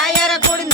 ஆயர குடும்ப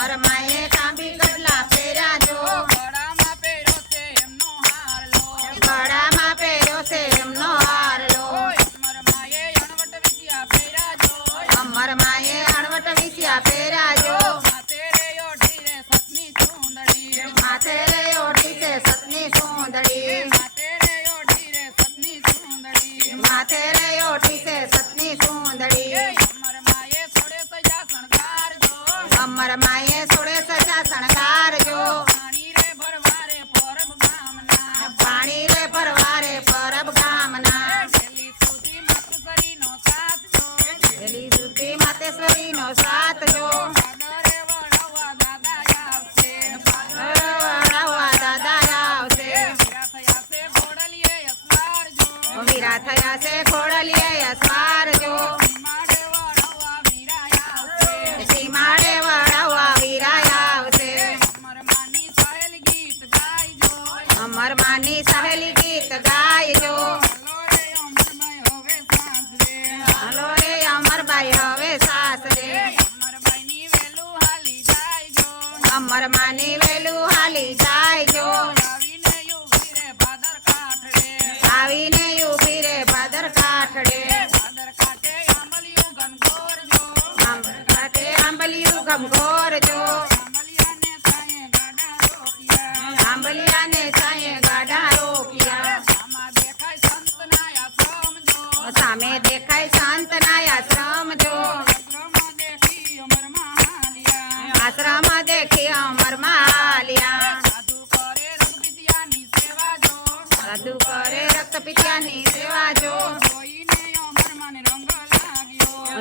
પરમાએ તાંબી કટલા પહેર્યા જો ગળામાં પહેર્યો છે એમનો હાર લો ગળામાં પહેર્યો છે એમનો હાર લો અમરમાએ અણવટ વિદ્યા પહેર્યા જો અમરમાએ અણવટ વિદ્યા પહેર્યા જો માથે રે ઓઢી રે સતની સુંદરી માથે રે ઓઢી છે સતની સુંદરી માથે રે ઓઢી રે સતની સુંદરી માથે થયા છે ખોડલિયા સ્વાર જો સીમાડે વળવા વીરાયા આવશે અમર માની સહેલી ગીત ગાયજો હલો રે અમરબાઈ હવે સાસરે અમર માની વેલું આશ્રમ દેખી અમર માલિયા સાધુ કરે રક્ત પિત્યાની સેવા જો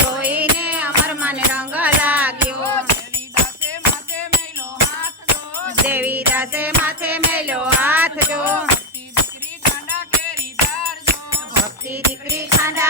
જોઈને અમર મને રંગ લાગ્યો દેવી દાસે માથે મેલો હાથ જો ભક્તિ દીકરી ખાંડા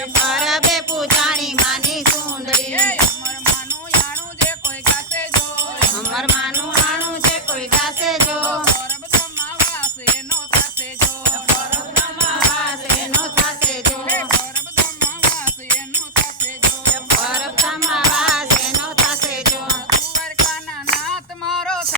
વેલું